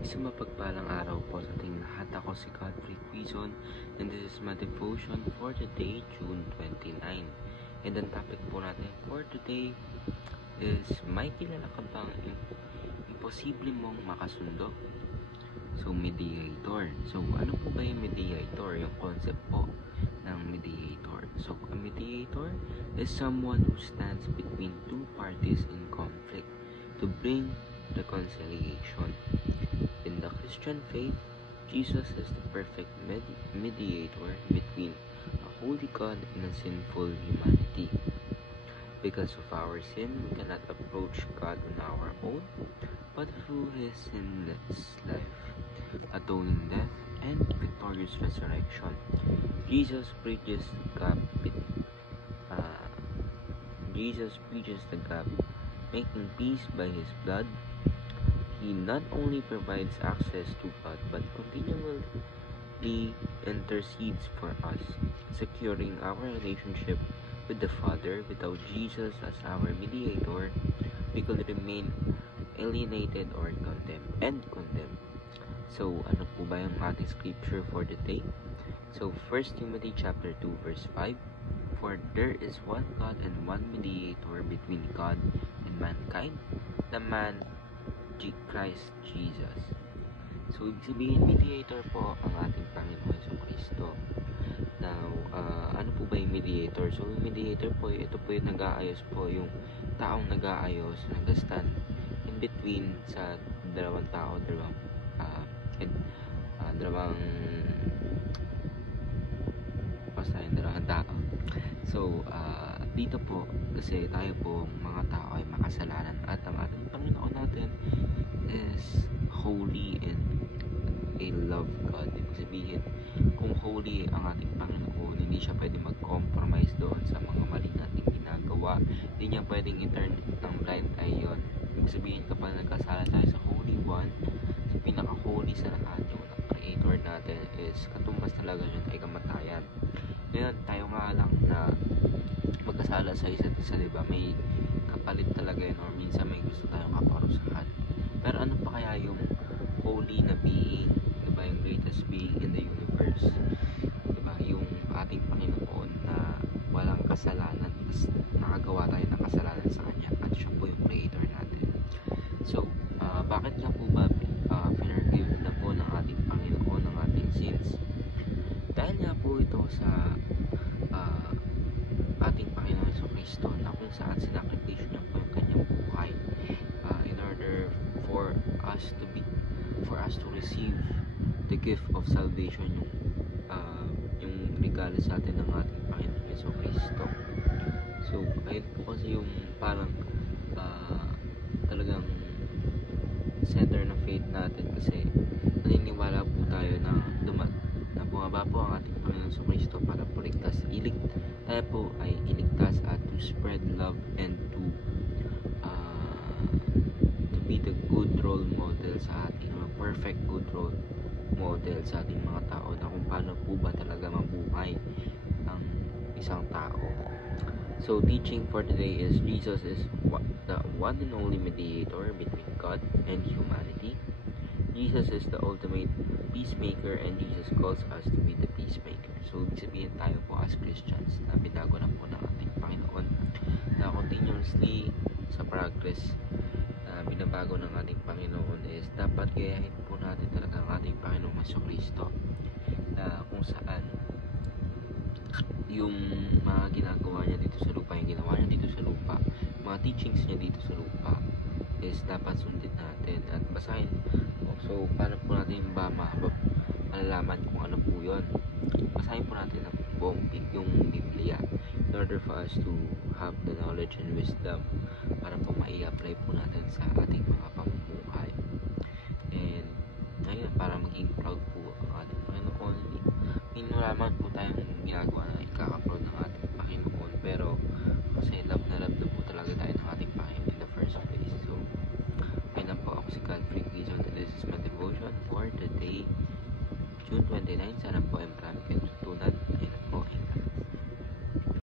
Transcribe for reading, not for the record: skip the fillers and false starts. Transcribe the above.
Isang mapagpalang araw po sa ating lahat. Ako si Godfrey Quizon and this is my devotion for today, June 29. And ang topic po natin for today is, may kilala ka bang imposible mong makasundo? So, mediator. So, ano po ba yung mediator? Yung concept po ng mediator. So, a mediator is someone who stands between two parties in conflict to bring reconciliation. In the Christian faith, Jesus is the perfect mediator between a holy God and a sinful humanity. Because of our sin, we cannot approach God on our own, but through His sinless life, atoning death, and victorious resurrection, Jesus bridges the gap, making peace by His blood. He not only provides access to God, but continually intercedes for us, securing our relationship with the Father. Without Jesus as our mediator, we could remain alienated or condemned. So, ano po ba yung ating scripture for the day? So, 1 Timothy chapter 2 verse 5, "For there is one God and one mediator between God and mankind, the man Christ Jesus." So, ibig sabihin, mediator po ang ating Panginoon Jesucristo. Now, ano po ba yung mediator? So, yung mediator po, ito po yung nag-aayos po, yung taong nag-aayos, nag-stand in between sa dalawang tao, dalawang tao. So, dito po, kasi tayo po, mga tao ay makasalanan at ang ating Panginoon natin is holy and a love God. Ibig sabihin, kung holy ang ating Panginoon, hindi siya pwede mag-compromise doon sa mga mali nating ginagawa. Hindi niya pwedeng i-turn ng blind eye yun. Ibig sabihin, kapag nagkasala tayo sa Holy One, sa pinaka-holy sa lahat, yung creator natin, is katumbas talaga yun ay kamatayan. Ngayon, tayo nga lang na magkasala sa isa't isa, diba? May kapalit talaga yun, or minsan may gusto tayong kaparusahan. Pero ano pa kaya yung holy na being, diba? Yung greatest being in the universe, diba? Yung ating Panginoon na walang kasalanan, nakagawa tayo ng kasalanan sa Kanya, at siya po yung creator natin. So, bakit nga po ba pinargive na po ng ating Panginoon ang ating sins? Dahil nga po ito sa ating Panginoon Jesucristo, na kung saan sinakripisyo niya po yung kanyang buhay in order for us to receive the gift of salvation, yung regalo sa atin ng ating Panginoon Jesucristo. So, ayun po kasi yung parang talagang center ng faith natin, kasi naniniwala po tayo na bumaba po ang ating Panginoon Jesucristo para po tayo po ay iligtas at to spread love and to be the good role model sa ating perfect good role model sa ating mga tao, na kung paano po ba talaga mabuhay ang isang tao. So, teaching for today is, Jesus is the one and only mediator between God and humanity. Jesus is the ultimate peacemaker, and Jesus calls us to be the peacemaker. So, ibig sabihin, tayo po as Christians na binago na po ng ating Panginoon, na continuously sa progress na binabago ng ating Panginoon, is dapat gayahin po natin talaga ang ating Panginoong Jesucristo, na kung saan yung mga ginagawa niya dito sa lupa, yung ginawa niya dito sa lupa, mga teachings niya dito sa lupa, is dapat sundin natin at basahin. So, paano po natin ba malalaman kung ano po yun? Basahin po natin ang buong yung Biblia in order for us to have the knowledge and wisdom para po mai-apply po natin sa ating mga pamumuhay. And ayun, para maging proud po ang ating Panginoon.